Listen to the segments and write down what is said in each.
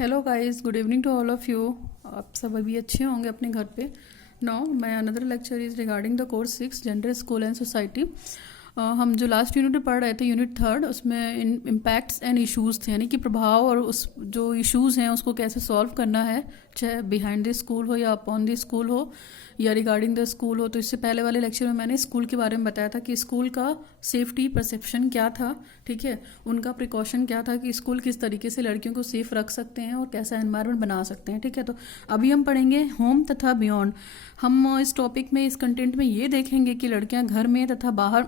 Hello guys, good evening to all of you. आप सब अभी अच्छे होंगे अपने घर पे। Now my another lecture is regarding the course 6 gender school and society. हम जो लास्ट यूनिट में पढ़ रहे थे, यूनिट थर्ड, उसमें इम्पैक्ट्स एंड इश्यूज थे, यानी कि प्रभाव और उस जो इश्यूज हैं उसको कैसे सॉल्व करना है, चाहे बिहाइंड द स्कूल हो या अपॉन द स्कूल हो या रिगार्डिंग द स्कूल हो। तो इससे पहले वाले लेक्चर में मैंने स्कूल के बारे में बताया था कि स्कूल का सेफ्टी परसेप्शन क्या था, ठीक है, उनका प्रिकॉशन क्या था कि स्कूल किस तरीके से लड़कियों को सेफ रख सकते हैं और कैसा एनवायरनमेंट बना सकते हैं, ठीक है। तो अभी हम पढ़ेंगे होम तथा बियॉन्ड। हम इस टॉपिक में, इस कंटेंट में ये देखेंगे कि लड़कियां घर में तथा बाहर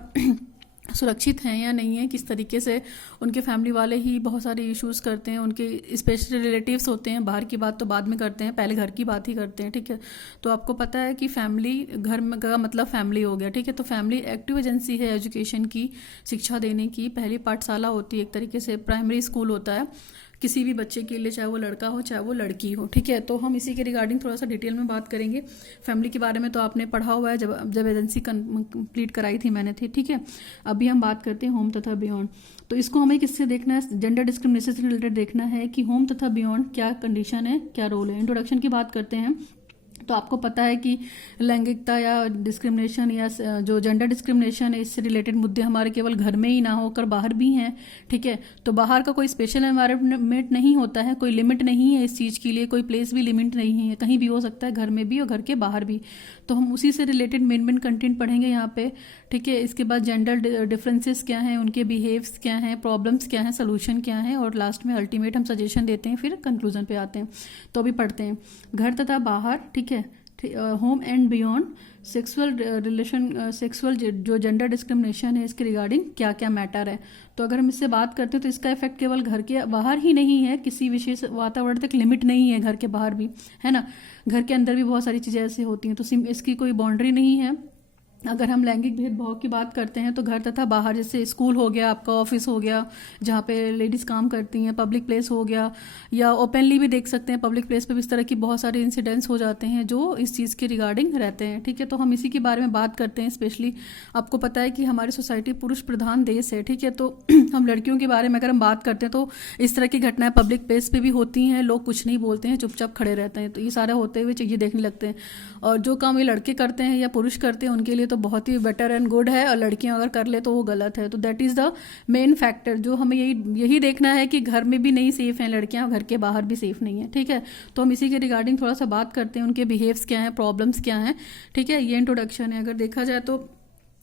सुरक्षित हैं या नहीं है, किस तरीके से उनके फैमिली वाले ही बहुत सारे इश्यूज करते हैं, उनके स्पेशल रिलेटिव्स होते हैं। बाहर की बात तो बाद में करते हैं, पहले घर की बात ही करते हैं, ठीक है। तो आपको पता है कि फैमिली, घर में का मतलब फैमिली हो गया, ठीक है। तो फैमिली एक्टिव एजेंसी है एजुकेशन की, शिक्षा देने की। पहली पाठशाला होती है, एक तरीके से प्राइमरी स्कूल होता है किसी भी बच्चे के लिए, चाहे वो लड़का हो चाहे वो लड़की हो, ठीक है। तो हम इसी के रिगार्डिंग थोड़ा सा डिटेल में बात करेंगे। फैमिली के बारे में तो आपने पढ़ा हुआ है, जब जब एजेंसी कंप्लीट कराई थी मैंने थी, ठीक है। अभी हम बात करते हैं होम तथा बियॉन्ड। तो इसको हमें किससे देखना है, जेंडर डिस्क्रिमिनेशन से रिलेटेड देखना है कि होम तथा बियॉन्ड क्या कंडीशन है, क्या रोल है। इंट्रोडक्शन की बात करते हैं। तो आपको पता है कि लैंगिकता या डिस्क्रिमिनेशन या जो जेंडर डिस्क्रिमिनेशन है, इससे रिलेटेड मुद्दे हमारे केवल घर में ही ना होकर बाहर भी हैं, ठीक है। तो बाहर का कोई स्पेशल एनवायरनमेंट नहीं होता है, कोई लिमिट नहीं है इस चीज़ के लिए, कोई प्लेस भी लिमिट नहीं है, कहीं भी हो सकता है, घर में भी और घर के बाहर भी। तो हम उसी से रिलेटेड मेन कंटेंट पढ़ेंगे यहाँ पे, ठीक है। इसके बाद जेंडर डिफरेंसेस क्या हैं, उनके बिहेव्स क्या हैं, प्रॉब्लम्स क्या हैं, सोल्यूशन क्या हैं, और लास्ट में अल्टीमेट हम सजेशन देते हैं, फिर कंक्लूजन पे आते हैं। तो अभी पढ़ते हैं घर तथा बाहर, ठीक है। Home and beyond sexual relation, sexual जो जेंडर डिस्क्रिमिनेशन है, इसके रिगार्डिंग क्या क्या मैटर है। तो अगर हम इससे बात करते हैं तो इसका इफेक्ट केवल घर के बाहर ही नहीं है, किसी विशेष वातावरण तक लिमिट नहीं है, घर के बाहर भी है ना, घर के अंदर भी बहुत सारी चीज़ें ऐसी होती हैं। तो इसकी कोई बाउंड्री नहीं है। अगर हम लैंगिक भेदभाव की बात करते हैं तो घर तथा बाहर, जैसे स्कूल हो गया, आपका ऑफिस हो गया जहाँ पे लेडीज़ काम करती हैं, पब्लिक प्लेस हो गया, या ओपनली भी देख सकते हैं पब्लिक प्लेस पे भी इस तरह की बहुत सारे इंसिडेंट्स हो जाते हैं जो इस चीज़ के रिगार्डिंग रहते हैं, ठीक है। तो हम इसी के बारे में बात करते हैं। स्पेशली आपको पता है कि हमारी सोसाइटी पुरुष प्रधान देश है, ठीक है। तो हम लड़कियों के बारे में अगर हम बात करते हैं तो इस तरह की घटनाएं पब्लिक प्लेस पे भी होती हैं, लोग कुछ नहीं बोलते हैं, चुपचाप खड़े रहते हैं। तो ये सारा होते हुए चीज़ें देखने लगते हैं, और जो काम ये लड़के करते हैं या पुरुष करते हैं उनके लिए तो बहुत ही बेटर एंड गुड है, और लड़कियां अगर कर ले तो वो गलत है। तो that is the main factor जो हमें यही देखना है कि घर में भी नहीं सेफ हैं लड़कियां, घर के बाहर भी सेफ नहीं है, ठीक है। तो हम इसी के रिगार्डिंग थोड़ा सा बात करते हैं, उनके बिहेव्स क्या हैं, प्रॉब्लम्स क्या हैं, ठीक है। ये इंट्रोडक्शन है। अगर देखा जाए तो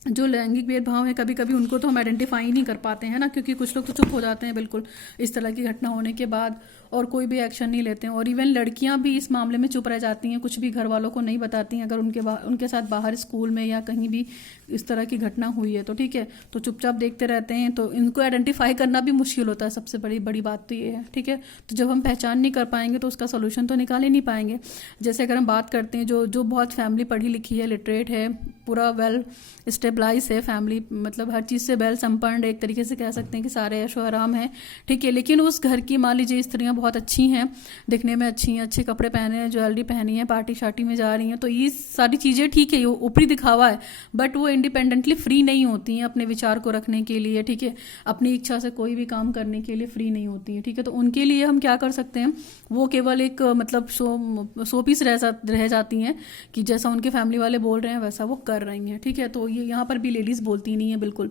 जो लैंगिक भेदभाव है, कभी कभी उनको तो हम आइडेंटिफाई नहीं कर पाते हैं ना, क्योंकि कुछ लोग तो चुप हो जाते हैं बिल्कुल इस तरह की घटना होने के बाद, और कोई भी एक्शन नहीं लेते हैं। और इवन लड़कियां भी इस मामले में चुप रह जाती हैं, कुछ भी घर वालों को नहीं बताती हैं अगर उनके साथ बाहर स्कूल में या कहीं भी इस तरह की घटना हुई है तो, ठीक है। तो चुपचाप देखते रहते हैं। तो इनको आइडेंटिफाई करना भी मुश्किल होता है, सबसे बड़ी बड़ी बात तो ये है, ठीक है। तो जब हम पहचान नहीं कर पाएंगे तो उसका सोल्यूशन तो निकाल ही नहीं पाएंगे। जैसे अगर हम बात करते हैं जो बहुत फैमिली पढ़ी लिखी है, लिटरेट है, पूरा वेल स्टेबलाइज है फैमिली, मतलब हर चीज़ से वेल संपन्न, एक तरीके से कह सकते हैं कि सारे ऐशो आराम है, ठीक है। लेकिन उस घर की, मान लीजिए स्त्रियां बहुत अच्छी हैं, दिखने में अच्छी हैं, अच्छे कपड़े पहने हैं, ज्वेलरी पहनी है, पार्टी शार्टी में जा रही हैं, तो ये सारी चीज़ें ठीक है, ये ऊपरी दिखावा है, बट वो इंडिपेंडेंटली फ्री नहीं होती हैं अपने विचार को रखने के लिए, ठीक है। अपनी इच्छा से कोई भी काम करने के लिए फ्री नहीं होती हैं, ठीक है। तो उनके लिए हम क्या कर सकते हैं, वो केवल एक मतलब शो पीस रह जाती हैं कि जैसा उनके फैमिली वाले बोल रहे हैं वैसा वो कर रही हैं, ठीक है। तो ये यहाँ पर भी लेडीज़ बोलती नहीं है बिल्कुल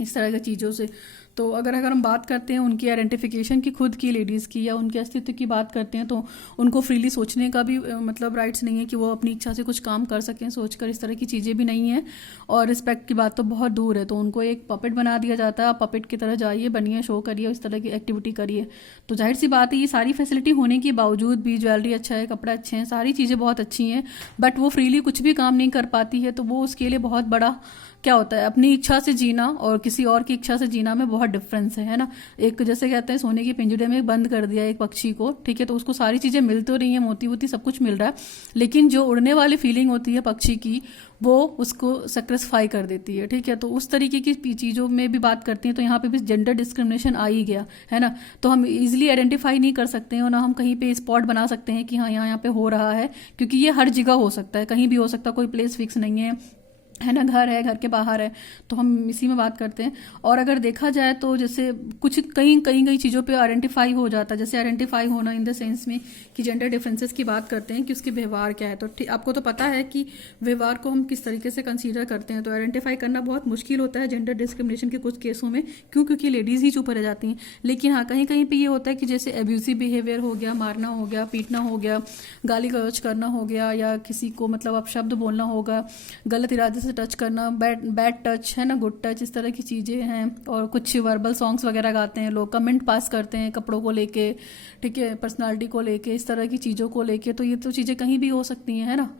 इस तरह की चीज़ों से। तो अगर हम बात करते हैं उनकी आइडेंटिफिकेशन की, खुद की लेडीज़ की, या उनके अस्तित्व की बात करते हैं, तो उनको फ्रीली सोचने का भी मतलब राइट्स नहीं है कि वो अपनी इच्छा से कुछ काम कर सकें सोचकर, इस तरह की चीज़ें भी नहीं है। और रिस्पेक्ट की बात तो बहुत दूर है। तो उनको एक पपेट बना दिया जाता है, आप पपेट की तरह जाइए, बनिए, शो करिए, इस तरह की एक्टिविटी करिए। तो जाहिर सी बात है, ये सारी फैसिलिटी होने के बावजूद भी, ज्वेलरी अच्छा है, कपड़े अच्छे हैं, सारी चीज़ें बहुत अच्छी हैं, बट वो फ्रीली कुछ भी काम नहीं कर पाती है। तो वो उसके लिए बहुत बड़ा क्या होता है, अपनी इच्छा से जीना और किसी और की इच्छा से जीना में बहुत डिफरेंस है ना। एक जैसे कहते हैं सोने के पिंजरे में बंद कर दिया एक पक्षी को, ठीक है, तो उसको सारी चीज़ें मिल तो रही हैं, मोती वोती सब कुछ मिल रहा है, लेकिन जो उड़ने वाली फीलिंग होती है पक्षी की, वो उसको सेक्रिफाई कर देती है, ठीक है। तो उस तरीके की चीज़ों में भी बात करती हैं। तो यहाँ पे भी जेंडर डिस्क्रिमिनेशन आ ही गया है ना। तो हम इजीली आइडेंटिफाई नहीं कर सकते हैं, और ना हम कहीं पे स्पॉट बना सकते हैं कि हाँ यहाँ पे हो रहा है, क्योंकि ये हर जगह हो सकता है, कहीं भी हो सकता है, कोई प्लेस फिक्स नहीं है। है ना, घर है, घर के बाहर है, तो हम इसी में बात करते हैं। और अगर देखा जाए तो जैसे कुछ कई कई कई चीज़ों पे आइडेंटिफाई हो जाता है, जैसे आइडेंटिफाई होना इन द सेंस में कि जेंडर डिफरेंसेस की बात करते हैं कि उसके व्यवहार क्या है। तो आपको तो पता है कि व्यवहार को हम किस तरीके से कंसीडर करते हैं, तो आइडेंटिफाई करना बहुत मुश्किल होता है जेंडर डिस्क्रिमिनेशन के कुछ केसों में। क्यों? क्योंकि लेडीज़ ही चुप रह जाती हैं। लेकिन हाँ, कहीं कहीं पे ये होता है कि जैसे एब्यूसिव बिहेवियर हो गया, मारना हो गया, पीटना हो गया, गाली गलौज करना हो गया, या किसी को मतलब अपशब्द बोलना होगा, गलत इरादे से टच करना, बैड टच है ना, गुड टच, इस तरह की चीज़ें हैं। और कुछ वर्बल सॉन्ग्स वगैरह गाते हैं लोग, कमेंट पास करते हैं कपड़ों को लेके, ठीक है, पर्सनालिटी को लेके, इस तरह की चीज़ों को लेके। तो ये तो चीज़ें कहीं भी हो सकती हैं, है ना।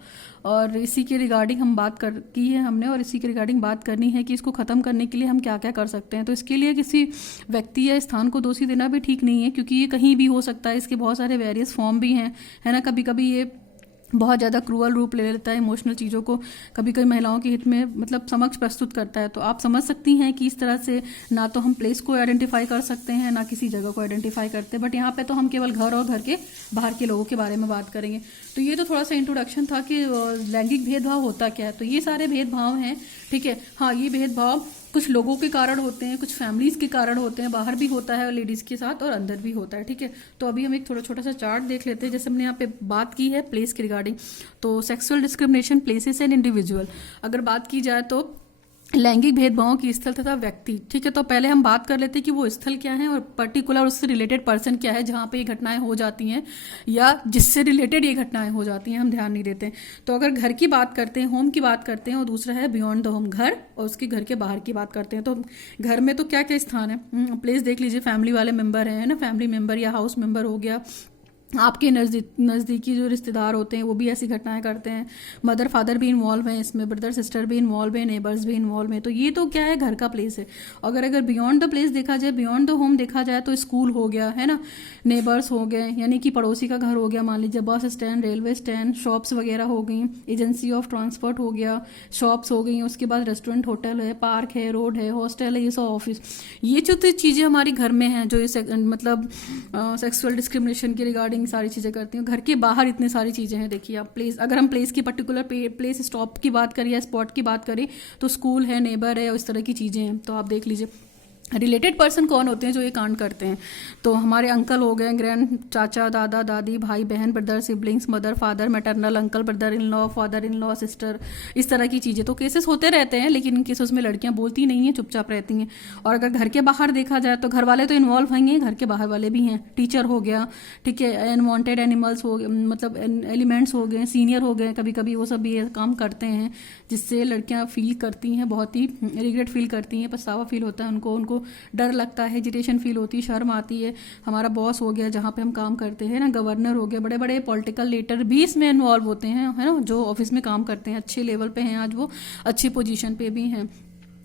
और इसी के रिगार्डिंग हम बात कर की है हमने, और इसी के रिगार्डिंग बात करनी है कि इसको ख़त्म करने के लिए हम क्या क्या कर सकते हैं। तो इसके लिए किसी व्यक्ति या स्थान को दोषी देना भी ठीक नहीं है, क्योंकि ये कहीं भी हो सकता है, इसके बहुत सारे वेरियस फॉर्म भी हैं, है ना। कभी कभी ये बहुत ज़्यादा क्रूअल रूप ले लेता है, इमोशनल चीज़ों को कभी कभी महिलाओं के हित में मतलब समक्ष प्रस्तुत करता है। तो आप समझ सकती हैं कि इस तरह से ना तो हम प्लेस को आइडेंटिफाई कर सकते हैं, ना किसी जगह को आइडेंटिफाई करते हैं। बट यहाँ पे तो हम केवल घर और घर के बाहर के लोगों के बारे में बात करेंगे। तो ये तो थोड़ा सा इंट्रोडक्शन था कि लैंगिक भेदभाव होता क्या है। तो ये सारे भेदभाव हैं, ठीक है। हाँ, ये भेदभाव कुछ लोगों के कारण होते हैं, कुछ फैमिलीज के कारण होते हैं, बाहर भी होता है लेडीज़ के साथ और अंदर भी होता है, ठीक है। तो अभी हम एक थोड़ा छोटा सा चार्ट देख लेते हैं। जैसे हमने यहाँ पे बात की है प्लेस के रिगार्डिंग, तो sexual discrimination, places and individual. अगर बात की जाए तो लैंगिक भेदभाव की स्थल तथा व्यक्ति, ठीक है। तो पहले हम बात कर लेते हैं कि वो स्थल क्या है और पर्टिकुलर उससे रिलेटेड पर्सन क्या है जहाँ पे ये घटनाएं हो जाती हैं, या जिससे रिलेटेड ये घटनाएं हो जाती हैं, हम ध्यान नहीं देते हैं। तो अगर घर की बात करते हैं, होम की बात करते हैं, और दूसरा है बियॉन्ड द होम, घर, और उसके घर के बाहर की बात करते हैं। तो घर में तो क्या क्या स्थान है, प्लेस देख लीजिए, फैमिली वाले मेंबर हैं ना, फैमिली मेंबर या हाउस मेंबर हो गया, आपके नज़दीकी जो रिश्तेदार होते हैं वो भी ऐसी घटनाएं करते हैं, मदर फादर भी इन्वॉल्व हैं इसमें, ब्रदर सिस्टर भी इन्वॉल्व हैं, नेबर्स भी इन्वॉल्व हैं। तो ये तो क्या है, घर का प्लेस है। अगर बियॉन्ड द प्लेस देखा जाए, बियॉन्ड द होम देखा जाए, तो स्कूल हो गया, है ना, नेबर्स हो गए, यानी कि पड़ोसी का घर हो गया, मान लीजिए bus stand, railway stand, shops वगैरह हो गई, एजेंसी ऑफ ट्रांसपोर्ट हो गया, शॉप्स हो गई, उसके बाद रेस्टोरेंट, होटल है, पार्क है, रोड है, हॉस्टल है, ये सब ऑफिस। ये जो तो चीज़ें हमारी घर में हैं, जो ये मतलब सेक्सुअल डिस्क्रिमिनेशन की रिगार्डिंग सारी चीज़ें करती हूँ। घर के बाहर इतनी सारी चीज़ें हैं, देखिए आप प्लेस, अगर हम प्लेस की पर्टिकुलर प्लेस स्टॉप की बात करें या स्पॉट की बात करें, तो स्कूल है, नेबर है, इस तरह की चीज़ें हैं। तो आप देख लीजिए रिलेटेड पर्सन कौन होते हैं जो ये कांड करते हैं। तो हमारे अंकल हो गए, ग्रैंड चाचा, दादा दादी, भाई बहन, brother siblings, mother father, maternal uncle, brother in law, father in law, sister, इस तरह की चीज़ें। तो केसेस होते रहते हैं, लेकिन इन केसेस में लड़कियां बोलती नहीं हैं, चुपचाप रहती हैं। और अगर घर के बाहर देखा जाए तो घर वाले तो इन्वॉल्व होंगे, घर के बाहर वाले भी हैं, टीचर हो गया, ठीक है, अनवांटेड एनिमल्स हो गए, मतलब एलिमेंट्स हो गए, सीनियर हो गए, कभी कभी वो सब भी ये काम करते हैं, जिससे लड़कियां फील करती हैं, बहुत ही रिग्रेट फील करती हैं, पछतावा फील होता है उनको डर लगता है, हेजिटेशन फील होती है, शर्म आती है। हमारा बॉस हो गया जहाँ पे हम काम करते हैं ना, गवर्नर हो गया, बड़े बड़े पॉलिटिकल लीडर भी इसमें इन्वॉल्व होते हैं, है ना, जो ऑफिस में काम करते हैं, अच्छे लेवल पे हैं आज, वो अच्छी पोजीशन पे भी हैं।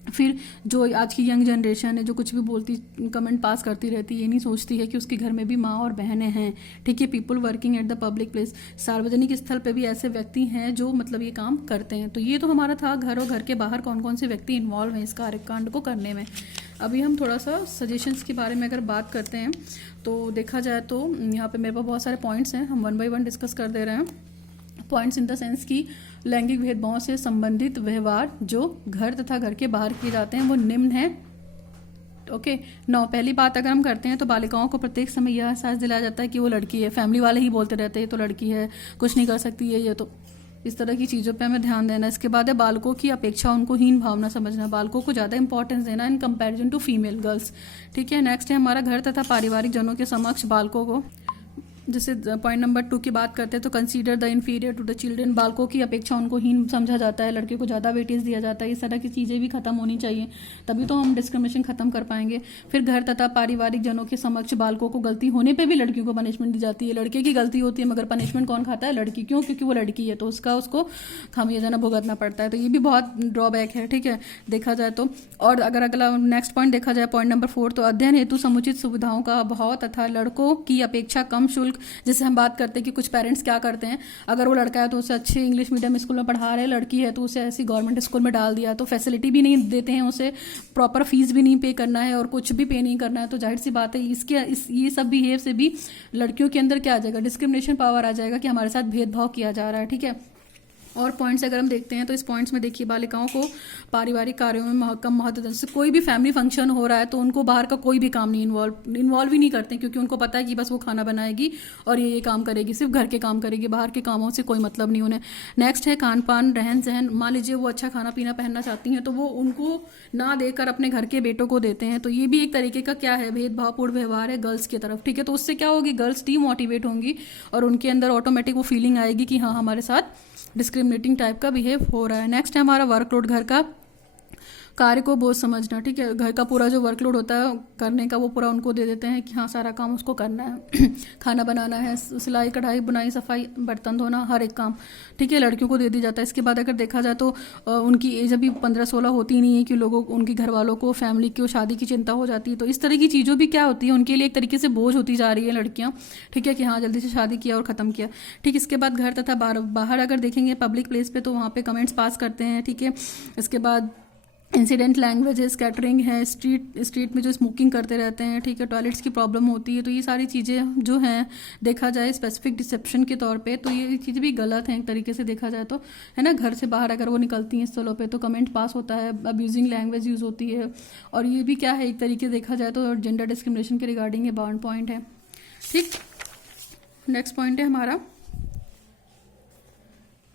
फिर जो आज की यंग जनरेशन है, जो कुछ भी बोलती, कमेंट पास करती रहती है, ये नहीं सोचती है कि उसके घर में भी माँ और बहनें हैं, ठीक है। People working at the public place, सार्वजनिक स्थल पे भी ऐसे व्यक्ति हैं जो मतलब ये काम करते हैं। तो ये तो हमारा था घर, और घर के बाहर कौन कौन से व्यक्ति इन्वॉल्व हैं इस कार्यकांड को करने में। अभी हम थोड़ा सा सजेशंस के बारे में अगर बात करते हैं, तो देखा जाए तो यहाँ पे मेरे पास बहुत सारे पॉइंट्स हैं, हम 1 बाय 1 डिस्कस कर दे रहे हैं। पॉइंट्स इन द सेंस की लैंगिक भेदभाव से संबंधित व्यवहार जो घर तथा घर के बाहर किए जाते हैं वो निम्न है। ओके, 9, पहली बात अगर हम करते हैं तो बालिकाओं को प्रत्येक समय यह एहसास दिलाया जाता है कि वो लड़की है। फैमिली वाले ही बोलते रहते हैं तो लड़की है, कुछ नहीं कर सकती है ये, तो इस तरह की चीज़ों पे हमें ध्यान देना। इसके बाद है बालकों की अपेक्षा उनको हीन भावना समझना, बालकों को ज़्यादा इंपॉर्टेंस देना in comparison to female girls, ठीक है। नेक्स्ट है हमारा घर तथा पारिवारिक जनों के समक्ष बालकों को, जैसे पॉइंट नंबर 2 की बात करते हैं तो consider the inferior to the children, बालकों की अपेक्षा उनको हीन समझा जाता है, लड़के को ज़्यादा वेटेज दिया जाता है। इस तरह की चीज़ें भी खत्म होनी चाहिए, तभी तो हम डिस्क्रिमिनेशन खत्म कर पाएंगे। फिर घर तथा पारिवारिक जनों के समक्ष बालकों को गलती होने पे भी लड़कियों को पनिशमेंट दी जाती है। लड़के की गलती होती है मगर पनिशमेंट कौन खाता है, लड़की। क्यों? क्योंकि वो लड़की है, तो उसको खामियाजा भुगतना पड़ता है। तो ये भी बहुत ड्रॉबैक है, ठीक है, देखा जाए तो। और अगर अगला नेक्स्ट पॉइंट देखा जाए, पॉइंट नंबर 4, तो अध्ययन हेतु समुचित सुविधाओं का अभाव तथा लड़कों की अपेक्षा कम शुल्क। जैसे हम बात करते हैं कि कुछ पेरेंट्स क्या करते हैं, अगर वो लड़का है तो उसे अच्छे इंग्लिश मीडियम स्कूल में पढ़ा रहे हैं, लड़की है तो उसे ऐसी गवर्नमेंट स्कूल में डाल दिया, तो फैसिलिटी भी नहीं देते हैं, उसे प्रॉपर फीस भी नहीं पे करना है और कुछ भी पे नहीं करना है। तो जाहिर सी बात है ये सब बिहेव से भी लड़कियों के अंदर क्या आ जाएगा, डिस्क्रिमिनेशन पावर आ जाएगा कि हमारे साथ भेदभाव किया जा रहा है, ठीक है। और पॉइंट्स अगर हम देखते हैं तो इस पॉइंट्स में देखिए, बालिकाओं को पारिवारिक कार्यों में कम महत्व देते हैं। कोई भी फैमिली फंक्शन हो रहा है तो उनको बाहर का कोई भी काम नहीं इन्वॉल्व ही नहीं करते, क्योंकि उनको पता है कि बस वो खाना बनाएगी और ये काम करेगी, सिर्फ घर के काम करेगी, बाहर के कामों से कोई मतलब नहीं उन्हें। नेक्स्ट है खान पान, रहन सहन। मान लीजिए वो अच्छा खाना पीना पहनना चाहती हैं तो वो उनको ना देकर अपने घर के बेटों को देते हैं, तो ये भी एक तरीके का क्या है, भेदभावपूर्ण व्यवहार है गर्ल्स की तरफ, ठीक है। तो उससे क्या होगी, गर्ल्स डीमोटिवेट होंगी और उनके अंदर ऑटोमेटिक वो फीलिंग आएगी कि हाँ, हमारे साथ डिस्क्रिमिनेटिंग टाइप का बिहेव हो रहा है। नेक्स्ट है हमारा वर्कलोड, घर का कार्य को बोझ समझना, ठीक है। घर का पूरा जो वर्कलोड होता है करने का वो पूरा उनको दे देते हैं कि हाँ, सारा काम उसको करना है खाना बनाना है, सिलाई कढ़ाई बुनाई सफाई बर्तन धोना, हर एक काम, ठीक है, लड़कियों को दे दिया जाता है। इसके बाद अगर देखा जाए तो उनकी एज अभी 15-16 होती नहीं है कि लोगों उनके घर वालों को फैमिली की शादी की चिंता हो जाती है। तो इस तरह की चीज़ों भी क्या होती है, उनके लिए एक तरीके से बोझ होती जा रही है लड़कियाँ, ठीक है, कि हाँ जल्दी से शादी किया और ख़त्म किया, ठीक। इसके बाद घर तथा बाहर अगर देखेंगे पब्लिक प्लेस पे तो वहाँ पे कमेंट्स पास करते हैं, ठीक है। इसके बाद इंसिडेंट लैंग्वेज है, स्कैटरिंग है, स्ट्रीट में जो स्मोकिंग करते रहते हैं, ठीक है, टॉयलेट्स की प्रॉब्लम होती है। तो ये सारी चीज़ें जो हैं देखा जाए स्पेसिफिक डिसेप्शन के तौर पे, तो ये चीज़ें भी गलत हैं एक तरीके से देखा जाए तो, है ना। घर से बाहर अगर वो निकलती हैं स्थलों पे तो कमेंट पास होता है, अब्यूजिंग लैंग्वेज यूज़ होती है, और ये भी क्या है एक तरीके से देखा जाए तो जेंडर डिस्क्रिमिनेशन के रिगार्डिंग ये बाउंड पॉइंट है, ठीक। नेक्स्ट पॉइंट है हमारा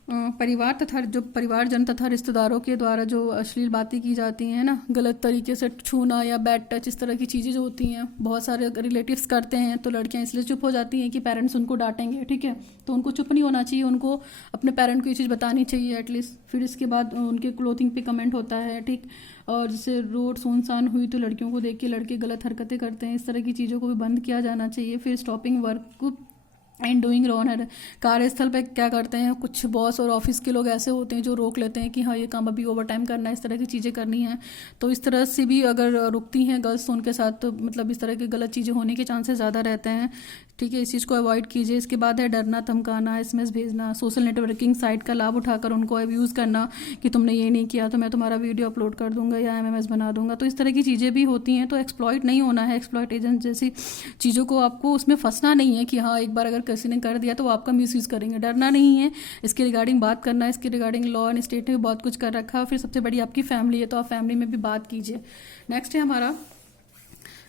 परिवार तथा जो परिवारजन तथा रिश्तेदारों के द्वारा जो अश्लील बातें की जाती हैं ना, गलत तरीके से छूना या बैड टच, इस तरह की चीज़ें जो होती हैं बहुत सारे रिलेटिव्स करते हैं, तो लड़कियां इसलिए चुप हो जाती हैं कि पेरेंट्स उनको डांटेंगे, ठीक है। तो उनको चुप नहीं होना चाहिए, उनको अपने पेरेंट को ये चीज़ बतानी चाहिए एटलीस्ट। फिर इसके बाद उनके क्लोथिंग पे कमेंट होता है, ठीक। और जैसे रोड सुनसान हुई तो लड़कियों को देख के लड़के गलत हरकतें करते हैं, इस तरह की चीज़ों को भी बंद किया जाना चाहिए। फिर stopping work and doing Ron है, कार्यस्थल पे क्या करते हैं कुछ बॉस और ऑफिस के लोग ऐसे होते हैं जो रोक लेते हैं कि हाँ ये काम अभी ओवर टाइम करना है, इस तरह की चीज़ें करनी है। तो इस तरह से भी अगर रुकती हैं गर्ल्स तो उनके साथ तो मतलब इस तरह की गलत चीज़ें होने के चांसेस ज़्यादा रहते हैं, ठीक है। इस चीज़ को अवॉइड कीजिए। इसके बाद है डरना धमकाना, SMS भेजना, सोशल नेटवर्किंग साइट का लाभ उठाकर उनको अब्यूज़ करना कि तुमने ये नहीं किया तो मैं तुम्हारा वीडियो अपलोड कर दूंगा या MMS बना दूंगा। तो इस तरह की चीज़ें भी होती हैं, तो एक्सप्लॉइट नहीं होना है। एक्सप्लॉइटेशन जैसी चीज़ों को आपको उसमें फंसना नहीं है कि हाँ एक बार अगर किसी ने कर दिया तो वो आपका मिसयूज़ करेंगे, डरना नहीं है। इसके रिगार्डिंग बात करना है, इसके रिगार्डिंग लॉ एंड स्टेट ने भी बहुत कुछ कर रखा है। फिर सबसे बड़ी आपकी फैमिली है तो आप फैमिली में भी बात कीजिए। नेक्स्ट है हमारा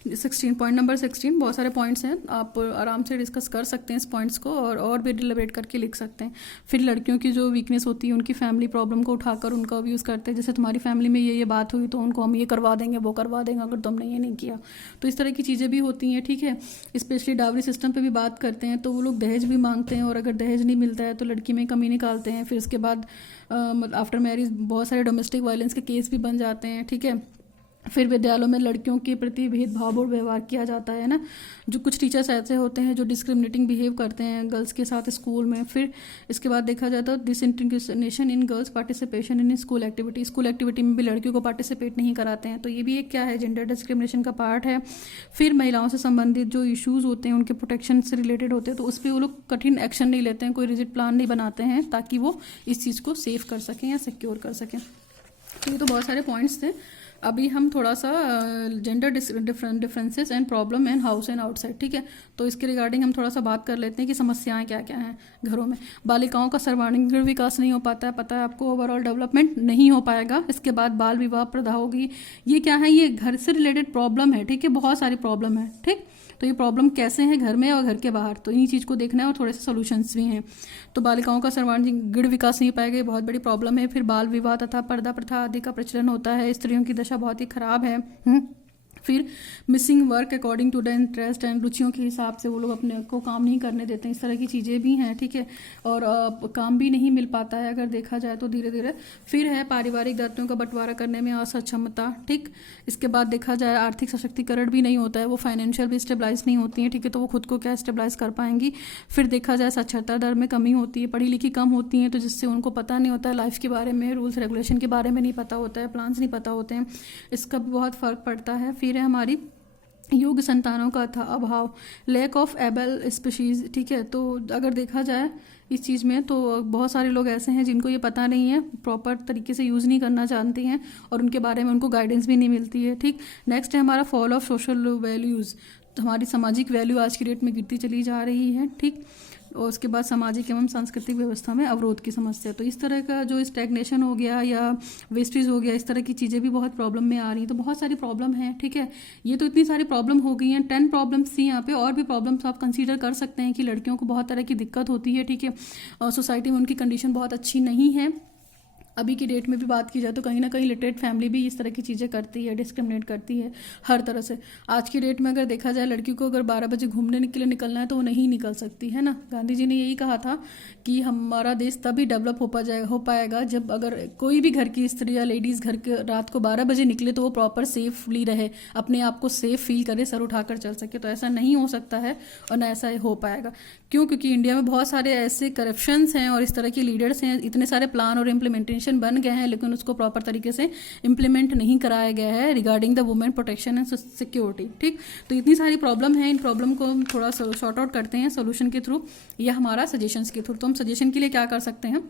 16 पॉइंट नंबर 16। बहुत सारे पॉइंट्स हैं, आप आराम से डिस्कस कर सकते हैं इस पॉइंट्स को और भी डिलिबरेट करके लिख सकते हैं। फिर लड़कियों की जो वीकनेस होती है उनकी फैमिली प्रॉब्लम को उठाकर उनका यूज़ करते हैं, जैसे तुम्हारी फैमिली में ये बात हुई तो उनको हम ये करवा देंगे वो करवा देंगे अगर तुमने ये नहीं किया। तो इस तरह की चीज़ें भी होती हैं, ठीक है। स्पेशली डावरी सिस्टम पर भी बात करते हैं, तो वो लोग दहेज भी मांगते हैं और अगर दहेज नहीं मिलता है तो लड़की में कमी निकालते हैं। फिर उसके बाद आफ्टर मैरिज बहुत सारे डोमेस्टिक वायलेंस के केस भी बन जाते हैं, ठीक है। फिर विद्यालयों में लड़कियों के प्रति भेदभावपूर्ण व्यवहार किया जाता है ना, जो कुछ टीचर्स ऐसे होते हैं जो डिस्क्रिमिनेटिंग बिहेव करते हैं गर्ल्स के साथ स्कूल में। फिर इसके बाद देखा जाता है disintegration in girls participation in school activity में भी लड़कियों को पार्टिसिपेट नहीं कराते हैं, तो ये भी एक क्या है जेंडर डिस्क्रिमिनेशन का पार्ट है। फिर महिलाओं से संबंधित जो इश्यूज होते हैं उनके प्रोटेक्शन से रिलेटेड होते हैं, तो उस पर वो लोग कठिन एक्शन नहीं लेते हैं, कोई रिजिड प्लान नहीं बनाते हैं ताकि वो इस चीज़ को सेव कर सकें या सिक्योर कर सकें। तो ये तो बहुत सारे पॉइंट्स थे। अभी हम थोड़ा सा gender differences and problem and house and outside, ठीक है। तो इसके रिगार्डिंग हम थोड़ा सा बात कर लेते हैं कि समस्याएं क्या क्या हैं घरों में। बालिकाओं का सर्वांगीण विकास नहीं हो पाता है, पता है आपको, ओवरऑल डेवलपमेंट नहीं हो पाएगा। इसके बाद बाल विवाह प्रथा होगी, ये क्या है, ये घर से रिलेटेड प्रॉब्लम है, ठीक है, बहुत सारी प्रॉब्लम है, ठीक। तो ये प्रॉब्लम कैसे हैं घर में और घर के बाहर, तो इन्हीं चीज़ को देखना है और थोड़े से सोल्यूशंस भी हैं। तो बालिकाओं का सर्वांगीण विकास नहीं पाएगा, बहुत बड़ी प्रॉब्लम है। फिर बाल विवाह तथा पर्दा प्रथा आदि का प्रचलन होता है, स्त्रियों की दशा बहुत ही खराब है। फिर missing work according to the interest and, रुचियों के हिसाब से वो लोग अपने को काम नहीं करने देते हैं, इस तरह की चीज़ें भी हैं, ठीक है। और काम भी नहीं मिल पाता है अगर देखा जाए तो धीरे धीरे। फिर है पारिवारिक दायित्वों का बंटवारा करने में असक्षमता, ठीक। इसके बाद देखा जाए आर्थिक सशक्तिकरण भी नहीं होता है, वो फाइनेंशियल भी स्टेबलाइज नहीं होती है, ठीक है, तो वो खुद को क्या स्टेबलाइज कर पाएंगी। फिर देखा जाए साक्षरता दर में कमी होती है, पढ़ी लिखी कम होती हैं, तो जिससे उनको पता नहीं होता है लाइफ के बारे में, रूल्स रेगुलेशन के बारे में नहीं पता होता है, प्लान्स नहीं पता होते हैं, इसका भी बहुत फ़र्क पड़ता है। फिर है हमारी योग्य संतानों का था अभाव, लैक ऑफ एबल स्पीशीज़, ठीक है। तो अगर देखा जाए इस चीज़ में तो बहुत सारे लोग ऐसे हैं जिनको ये पता नहीं है, प्रॉपर तरीके से यूज़ नहीं करना जानती हैं और उनके बारे में उनको गाइडेंस भी नहीं मिलती है, ठीक। नेक्स्ट है हमारा फॉल ऑफ सोशल वैल्यूज़, हमारी सामाजिक वैल्यू आज की डेट में गिरती चली जा रही है, ठीक। और उसके बाद सामाजिक एवं सांस्कृतिक व्यवस्था में अवरोध की समस्या। तो इस तरह का जो स्टैग्नेशन हो गया या वेस्टेज हो गया, इस तरह की चीज़ें भी बहुत प्रॉब्लम में आ रही हैं। तो बहुत सारी प्रॉब्लम है, ठीक है। ये तो इतनी सारी प्रॉब्लम हो गई हैं, 10 प्रॉब्लम्स थी यहाँ पे। और भी प्रॉब्लम्स आप कंसीडर कर सकते हैं कि लड़कियों को बहुत तरह की दिक्कत होती है, ठीक है। और सोसाइटी में उनकी कंडीशन बहुत अच्छी नहीं है। अभी की डेट में भी बात की जाए तो कहीं ना कहीं लिटरेट फैमिली भी इस तरह की चीज़ें करती है, डिस्क्रिमिनेट करती है हर तरह से। आज की डेट में अगर देखा जाए, लड़की को अगर 12 बजे घूमने के लिए निकलना है तो वो नहीं निकल सकती है ना। गांधी जी ने यही कहा था कि हमारा देश तभी डेवलप हो पाएगा जब अगर कोई भी घर की स्त्री या लेडीज़ घर के रात को 12 बजे निकले तो वो प्रॉपर सेफली रहे, अपने आप को सेफ फील करे, सर उठाकर चल सके। तो ऐसा नहीं हो सकता है और ना ऐसा हो पाएगा। क्यों? क्योंकि इंडिया में बहुत सारे ऐसे करप्शंस हैं और इस तरह के लीडर्स हैं, इतने सारे प्लान और इम्प्लीमेंटेशन बन गए हैं, लेकिन उसको प्रॉपर तरीके से इम्प्लीमेंट नहीं कराया गया है regarding the women protection and security, ठीक। तो इतनी सारी प्रॉब्लम है, इन प्रॉब्लम को हम थोड़ा शॉर्ट आउट करते हैं सोल्यूशन के थ्रू या हमारा सजेशंस के थ्रू। तो हम सजेशन के लिए क्या कर सकते हैं?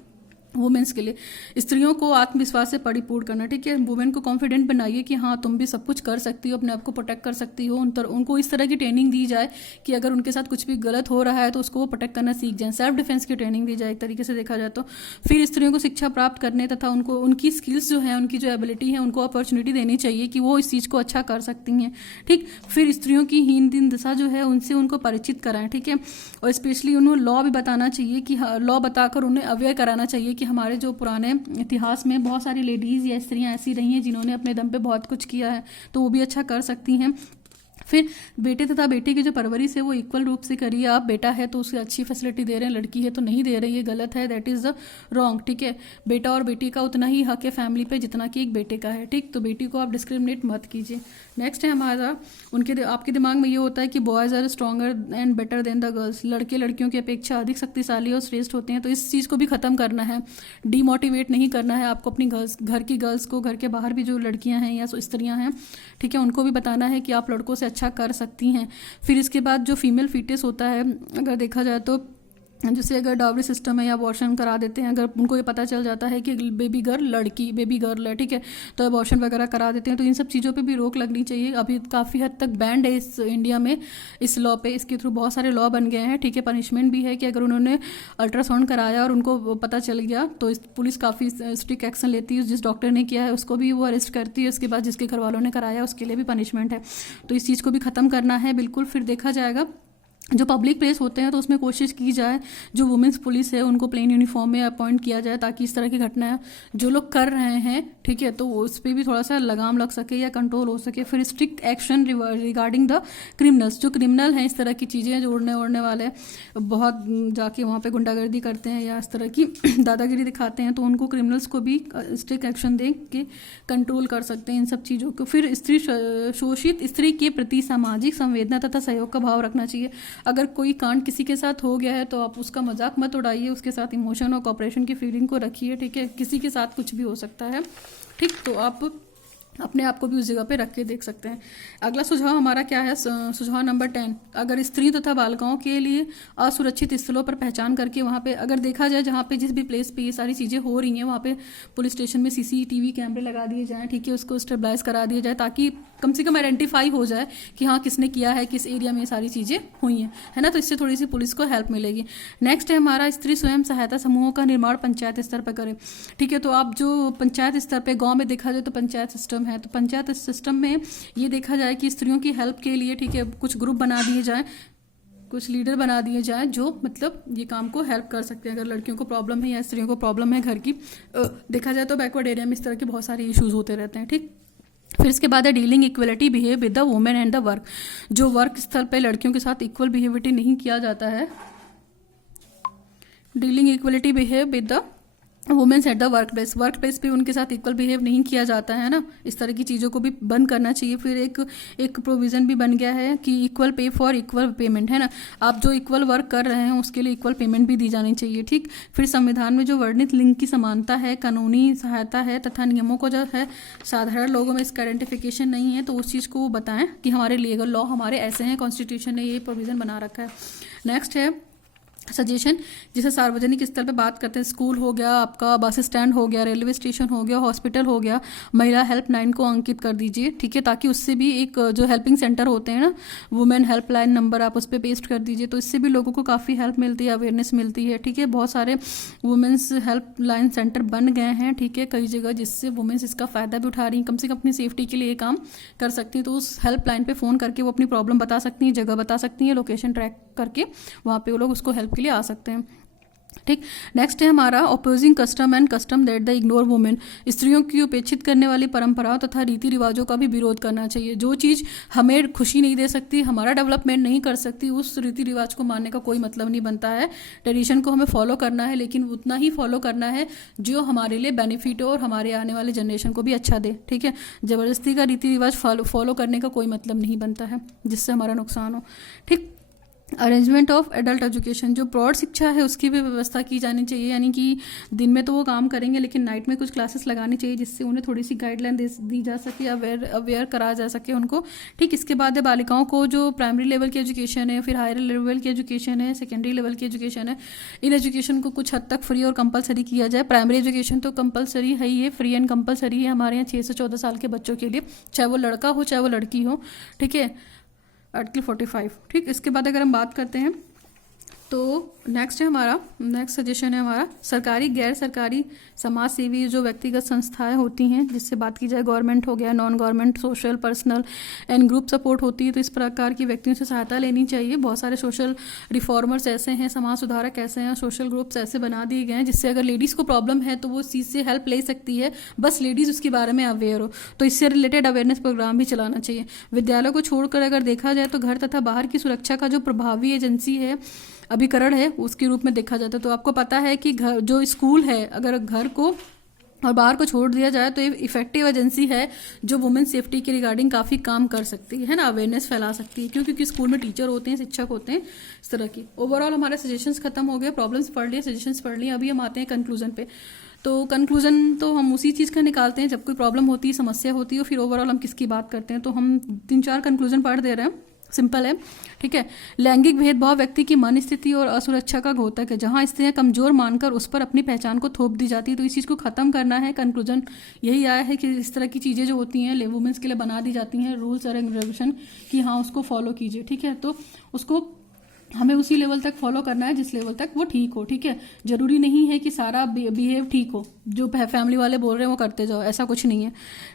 वुमेन्स के लिए स्त्रियों को आत्मविश्वास से परिपूर्ण करना, ठीक है। वुमेन को कॉन्फिडेंट बनाइए कि हाँ तुम भी सब कुछ कर सकती हो, अपने आप को प्रोटेक्ट कर सकती हो। उनको इस तरह की ट्रेनिंग दी जाए कि अगर उनके साथ कुछ भी गलत हो रहा है तो उसको वो प्रोटेक्ट करना सीख जाए। सेल्फ डिफेंस की ट्रेनिंग दी जाए एक तरीके से देखा जाए तो। फिर स्त्रियों को शिक्षा प्राप्त करने तथा उनको उनकी स्किल्स जो हैं, उनकी जो एबिलिटी है, उनको अपॉर्चुनिटी देनी चाहिए कि वो इस चीज़ को अच्छा कर सकती हैं, ठीक। फिर स्त्रियों की हीन दिन दशा जो है उनसे उनको परिचित कराएं, ठीक है। और स्पेशली उन्हें लॉ भी बताना चाहिए कि लॉ बताकर उन्हें अवेयर कराना चाहिए कि हमारे जो पुराने इतिहास में बहुत सारी लेडीज़ या स्त्रियां ऐसी रही हैं जिन्होंने अपने दम पे बहुत कुछ किया है, तो वो भी अच्छा कर सकती हैं। फिर बेटे तथा बेटी की जो परवरिश है वो इक्वल रूप से करिए। आप बेटा है तो उसे अच्छी फैसिलिटी दे रहे हैं, लड़की है तो नहीं दे रही है, गलत है, दैट इज़ द रॉन्ग, ठीक है। बेटा और बेटी का उतना ही हक है फैमिली पे जितना कि एक बेटे का है, ठीक। तो बेटी को आप डिस्क्रिमिनेट मत कीजिए। नेक्स्ट है हमारा, आपके दिमाग में ये होता है कि boys are stronger and better than the girls, लड़के लड़कियों की अपेक्षा अधिक शक्तिशाली और श्रेष्ठ होते हैं। तो इस चीज़ को भी ख़त्म करना है, डीमोटिवेट नहीं करना है आपको। अपनी घर की गर्ल्स को, घर के बाहर भी जो लड़कियां हैं या स्त्रियां हैं, ठीक है, उनको भी बताना है कि आप लड़कों से अच्छा कर सकती हैं। फिर इसके बाद जो फीमेल फिटनेस होता है, अगर देखा जाए तो जैसे अगर डाउरी सिस्टम है या अबॉर्शन करा देते हैं, अगर उनको ये पता चल जाता है कि बेबी गर्ल है, ठीक है, तो अबॉर्शन वगैरह करा देते हैं। तो इन सब चीज़ों पे भी रोक लगनी चाहिए। अभी काफ़ी हद तक बैंड है इस इंडिया में इस लॉ पे, इसके थ्रू बहुत सारे लॉ बन गए हैं, ठीक है। पनिशमेंट भी है कि अगर उन्होंने अल्ट्रासाउंड कराया और उनको पता चल गया तो पुलिस काफ़ी स्ट्रिक्ट एक्शन लेती है। जिस डॉक्टर ने किया है उसको भी वो अरेस्ट करती है, उसके बाद जिसके घर वालों ने कराया उसके लिए भी पनिशमेंट है। तो इस चीज़ को भी ख़त्म करना है बिल्कुल। फिर देखा जाएगा जो पब्लिक प्लेस होते हैं तो उसमें कोशिश की जाए जो वुमेन्स पुलिस है उनको प्लेन यूनिफॉर्म में अपॉइंट किया जाए, ताकि इस तरह की घटनाएं जो लोग कर रहे हैं, ठीक है, तो उस पर भी थोड़ा सा लगाम लग सके या कंट्रोल हो सके। फिर strict action regarding the criminals, जो क्रिमिनल हैं इस तरह की चीज़ें जो उड़ने वाले बहुत जाके वहाँ पे गुंडागर्दी करते हैं या इस तरह की दादागिरी दिखाते हैं, तो उनको क्रिमिनल्स को भी स्ट्रिक्ट एक्शन दे के कंट्रोल कर सकते हैं इन सब चीज़ों को। फिर शोषित स्त्री के प्रति सामाजिक संवेदना तथा सहयोग का भाव रखना चाहिए। अगर कोई कांड किसी के साथ हो गया है तो आप उसका मजाक मत उड़ाइए, उसके साथ इमोशन और कॉपरेशन की फीलिंग को रखिए, ठीक है। किसी के साथ कुछ भी हो सकता है, ठीक। तो आप अपने आप को भी उस जगह पे रख के देख सकते हैं। अगला सुझाव हमारा क्या है? सुझाव नंबर 10, अगर स्त्री तथा बालिकाओं के लिए असुरक्षित स्थलों पर पहचान करके वहाँ पे अगर देखा जाए जहाँ पे जिस भी प्लेस पे ये सारी चीज़ें हो रही हैं वहाँ पे पुलिस स्टेशन में CCTV कैमरे लगा दिए जाएँ, ठीक है, उसको स्टेबलाइज करा दिया जाए, ताकि कम से कम आइडेंटिफाई हो जाए कि हाँ किसने किया है, किस एरिया में ये सारी चीज़ें हुई हैं, है ना। तो इससे थोड़ी सी पुलिस को हेल्प मिलेगी। नेक्स्ट है हमारा स्त्री स्वयं सहायता समूहों का निर्माण पंचायत स्तर पर करें, ठीक है। तो आप जो पंचायत स्तर पर गाँव में देखा जाए तो पंचायत सिस्टम है, तो पंचायत सिस्टम में ये देखा जाए कि स्त्रियों की हेल्प के लिए, ठीक है, कुछ ग्रुप बना दिए जाएं, कुछ लीडर बना दिए जाएं जो मतलब ये काम को हेल्प कर सकते हैं। अगर लड़कियों को प्रॉब्लम है या स्त्रियों को प्रॉब्लम है घर की, देखा जाए तो बैकवर्ड एरिया में इस तरह के बहुत सारे इश्यूज होते रहते हैं, ठीक। फिर इसके बाद है dealing equality behave with the women and the work, जो वर्क स्थल पे लड़कियों के साथ इक्वल बिहेवियरिटी नहीं किया जाता है। Dealing equality behave with the womens at the work place पे उनके साथ इक्वल बिहेव नहीं किया जाता है ना। इस तरह की चीज़ों को भी बंद करना चाहिए। फिर एक प्रोविज़न भी बन गया है कि equal pay for equal payment, है ना। आप जो इक्वल वर्क कर रहे हैं उसके लिए इक्वल पेमेंट भी दी जानी चाहिए, ठीक। फिर संविधान में जो वर्णित लिंग की समानता है, कानूनी सहायता है तथा नियमों को जो है साधारण लोगों में इसका आइडेंटिफिकेशन नहीं है, तो उस चीज़ को वो बताएं कि हमारे लीगल लॉ हमारे ऐसे हैं, कॉन्स्टिट्यूशन ने ये प्रोविज़न बना रखा है। नेक्स्ट है सजेशन, जैसे सार्वजनिक स्थल पे बात करते हैं, स्कूल हो गया आपका, बस स्टैंड हो गया, रेलवे स्टेशन हो गया, हॉस्पिटल हो गया, महिला हेल्पलाइन को अंकित कर दीजिए, ठीक है, ताकि उससे भी एक जो हेल्पिंग सेंटर होते हैं ना, वुमेन हेल्पलाइन नंबर आप उस पर पेस्ट कर दीजिए, तो इससे भी लोगों को काफ़ी हेल्प मिलती है, अवेयरनेस मिलती है, ठीक है। बहुत सारे वुमेन्स हेल्पलाइन सेंटर बन गए हैं, ठीक है, कई जगह, जिससे वुमेन्स इसका फ़ायदा भी उठा रही हैं, कम से कम अपनी सेफ्टी के लिए ये काम कर सकती हैं। तो उस हेल्पलाइन पे फ़ोन करके वो अपनी प्रॉब्लम बता सकती हैं, जगह बता सकती हैं, लोकेशन ट्रैक करके वहाँ पे वो लोग उसको हेल्प के लिए आ सकते हैं, ठीक। नेक्स्ट है हमारा opposing custom and custom that the ignore women. स्त्रियों की उपेक्षित करने वाली परंपराओं तथा रीति रिवाजों का भी विरोध करना चाहिए। जो चीज़ हमें खुशी नहीं दे सकती, हमारा डेवलपमेंट नहीं कर सकती, उस रीति रिवाज को मानने का कोई मतलब नहीं बनता है। ट्रेडिशन को हमें फॉलो करना है, लेकिन उतना ही फॉलो करना है जो हमारे लिए बेनिफिट हो और हमारे आने वाले जनरेशन को भी अच्छा दे, ठीक है। ज़बरदस्ती का रीति रिवाज फॉलो करने का कोई मतलब नहीं बनता है जिससे हमारा नुकसान हो, ठीक। अरेंजमेंट ऑफ एडल्ट एजुकेशन, जो प्रौढ़ शिक्षा है उसकी भी व्यवस्था की जानी चाहिए, यानी कि दिन में तो वो काम करेंगे लेकिन नाइट में कुछ क्लासेस लगानी चाहिए, जिससे उन्हें थोड़ी सी गाइडलाइन दी जा सके, अवेयर कराया जा सके उनको, ठीक। इसके बाद है बालिकाओं को जो प्राइमरी लेवल की एजुकेशन है, फिर हायर लेवल की एजुकेशन है, सेकेंडरी लेवल की एजुकेशन है, इन एजुकेशन को कुछ हद तक फ्री और कंपलसरी किया जाए। प्राइमरी एजुकेशन तो कंपलसरी है ही है, फ्री एंड कंपलसरी है हमारे यहाँ 6 से 14 साल के बच्चों के लिए, चाहे वो लड़का हो चाहे वो लड़की हो, ठीक है। आर्टिकल 45, ठीक। इसके बाद अगर हम बात करते हैं तो नेक्स्ट सजेशन है हमारा सरकारी गैर सरकारी समाज सेवी जो व्यक्तिगत संस्थाएं होती हैं, जिससे बात की जाए गवर्नमेंट हो गया, non government, social, personal and group support होती है, तो इस प्रकार की व्यक्तियों से सहायता लेनी चाहिए। बहुत सारे सोशल रिफॉर्मर्स ऐसे हैं, समाज सुधारक ऐसे हैं, सोशल ग्रुप्स ऐसे बना दिए गए हैं जिससे अगर लेडीज़ को प्रॉब्लम है तो वो इस चीज़ से हेल्प ले सकती है, बस लेडीज़ उसके बारे में अवेयर हो, तो इससे रिलेटेड अवेयरनेस प्रोग्राम भी चलाना चाहिए। विद्यालय को छोड़कर अगर देखा जाए तो घर तथा बाहर की सुरक्षा का जो प्रभावी एजेंसी है, अभिकरण है, उसके रूप में देखा जाता है। तो आपको पता है कि घर जो स्कूल है, अगर घर को और बाहर को छोड़ दिया जाए तो ये इफेक्टिव एजेंसी है जो वुमेन सेफ्टी के रिगार्डिंग काफ़ी काम कर सकती है ना, अवेयरनेस फैला सकती है, क्योंकि स्कूल में टीचर होते हैं, शिक्षक होते हैं, इस तरह की। ओवरऑल हमारे सजेशंस खत्म हो गए, प्रॉब्लम्स पढ़ लिए, सजेशंस पढ़ लिए, अभी हम आते हैं कंक्लूजन पे। तो कंक्लूजन तो हम उसी चीज़ का निकालते हैं जब कोई प्रॉब्लम होती है, समस्या होती है, फिर ओवरऑल हम किसकी बात करते हैं। तो हम 3-4 कंक्लूजन पढ़ दे रहे हैं, सिंपल है, ठीक है। लैंगिक भेदभाव व्यक्ति की मन स्थिति और असुरक्षा का घोतक है, जहां स्त्रियां कमजोर मानकर उस पर अपनी पहचान को थोप दी जाती है, तो इस चीज़ को खत्म करना है। कंक्लूजन यही आया है कि इस तरह की चीज़ें जो होती हैं वुमेन्स के लिए बना दी जाती हैं, रूल्स और रेगुलेशन, कि हाँ उसको फॉलो कीजिए, ठीक है। तो उसको हमें उसी लेवल तक फॉलो करना है जिस लेवल तक वो ठीक हो, ठीक है। जरूरी नहीं है कि सारा बिहेव ठीक हो, जो फैमिली वाले बोल रहे हैं वो करते जाओ, ऐसा कुछ नहीं है,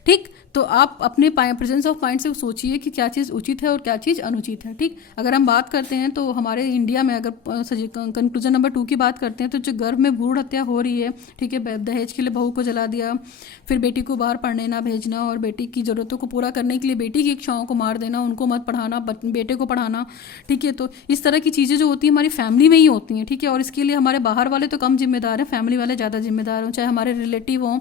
ठीक। तो आप अपने प्रेजेंस ऑफ माइंड से सोचिए कि क्या चीज़ उचित है और क्या चीज़ अनुचित है, ठीक। अगर हम बात करते हैं तो हमारे इंडिया में अगर कंक्लूजन नंबर 2 की बात करते हैं तो जो गर्भ में भ्रूण हत्या हो रही है, ठीक है, दहेज के लिए बहू को जला दिया, फिर बेटी को बाहर पढ़ने ना भेजना और बेटी की ज़रूरतों को पूरा करने के लिए बेटी की इच्छाओं को मार देना, उनको मत पढ़ाना, बेटे को पढ़ाना, ठीक है। तो इस तरह की चीज़ें जो होती हैं हमारी फैमिली में ही होती हैं, ठीक है। और इसके लिए हमारे बाहर वाले तो कम जिम्मेदार हैं, फैमिली वाले ज़्यादा जिम्मेदार हों, चाहे हमारे रिलेटिव हों,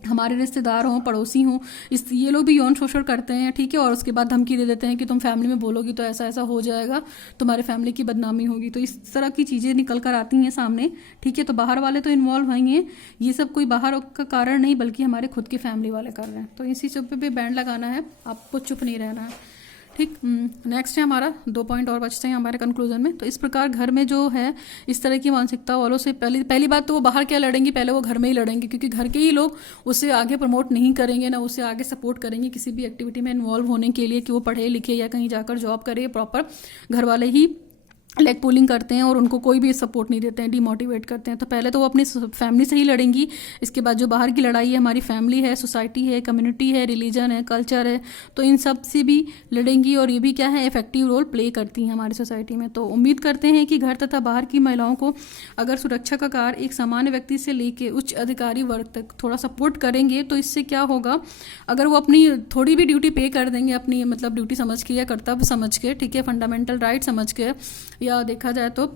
हमारे रिश्तेदार हों, पड़ोसी हों, ये लोग भी यौन शोषण करते हैं, ठीक है। और उसके बाद धमकी दे देते हैं कि तुम फैमिली में बोलोगी तो ऐसा ऐसा हो जाएगा, तुम्हारे फैमिली की बदनामी होगी, तो इस तरह की चीज़ें निकल कर आती हैं सामने, ठीक है। तो बाहर वाले तो इन्वॉल्व होंगे, ये सब कोई बाहर का कारण नहीं बल्कि हमारे खुद के फैमिली वाले कर रहे हैं, तो इसी चुप पे बैंड लगाना है, आपको चुप नहीं रहना है, ठीक। नेक्स्ट है हमारा 2 पॉइंट और बचते हैं हमारे कंक्लूजन में। तो इस प्रकार घर में जो है इस तरह की मानसिकता वालों से पहली बात तो वो बाहर क्या लड़ेंगी, पहले वो घर में ही लड़ेंगे, क्योंकि घर के ही लोग उसे आगे प्रमोट नहीं करेंगे, ना उसे आगे सपोर्ट करेंगे किसी भी एक्टिविटी में इन्वॉल्व होने के लिए, कि वो पढ़े लिखे या कहीं जाकर जॉब करे। प्रॉपर घर वाले ही लेग पुलिंग करते हैं और उनको कोई भी सपोर्ट नहीं देते हैं, डिमोटिवेट करते हैं। तो पहले तो वो अपनी फैमिली से ही लड़ेंगी, इसके बाद जो बाहर की लड़ाई है हमारी फैमिली है, सोसाइटी है, कम्युनिटी है, रिलीजन है, कल्चर है, तो इन सब से भी लड़ेंगी, और ये भी क्या है इफेक्टिव रोल प्ले करती हैं हमारी सोसाइटी में। तो उम्मीद करते हैं कि घर तथा बाहर की महिलाओं को अगर सुरक्षा का कार्य एक सामान्य व्यक्ति से लेके उच्च अधिकारी वर्ग तक थोड़ा सपोर्ट करेंगे, तो इससे क्या होगा, अगर वो अपनी थोड़ी भी ड्यूटी पे कर देंगे, अपनी मतलब ड्यूटी समझ के या कर्तव्य समझ के, ठीक है, फंडामेंटल राइट समझ के, या देखा जाए तो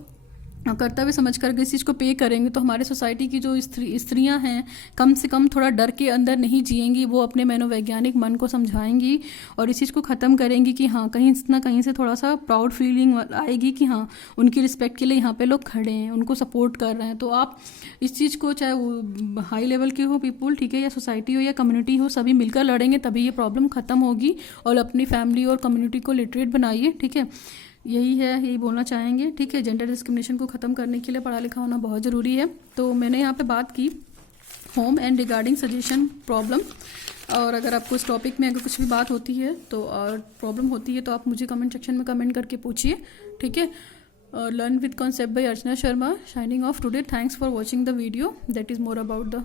कर्तव्य समझ कर इस चीज़ को पे करेंगे, तो हमारे सोसाइटी की जो स्त्रियां हैं कम से कम थोड़ा डर के अंदर नहीं जिएंगी, वो अपने मनोवैज्ञानिक मन को समझाएंगी और इस चीज़ को ख़त्म करेंगी कि हाँ कहीं ना कहीं से थोड़ा सा प्राउड फीलिंग आएगी कि हाँ उनकी रिस्पेक्ट के लिए यहाँ पे लोग खड़े हैं, उनको सपोर्ट कर रहे हैं। तो आप इस चीज़ को, चाहे वो हाई लेवल के हो पीपुल, ठीक है, या सोसाइटी हो या कम्युनिटी हो, सभी मिलकर लड़ेंगे तभी ये प्रॉब्लम ख़त्म होगी। और अपनी फैमिली और कम्युनिटी को लिटरेट बनाइए, ठीक है। यही है, यही बोलना चाहेंगे। ठीक है, जेंडर डिस्क्रिमिनेशन को ख़त्म करने के लिए पढ़ा लिखा होना बहुत ज़रूरी है। तो मैंने यहाँ पे बात की home and regarding suggestion problem, और अगर आपको इस टॉपिक में अगर कुछ भी बात होती है तो और प्रॉब्लम होती है तो आप मुझे कमेंट सेक्शन में कमेंट करके पूछिए। ठीक है, learn with concept bye Archana Sharma, shining of today. Thanks for watching the video that is more about the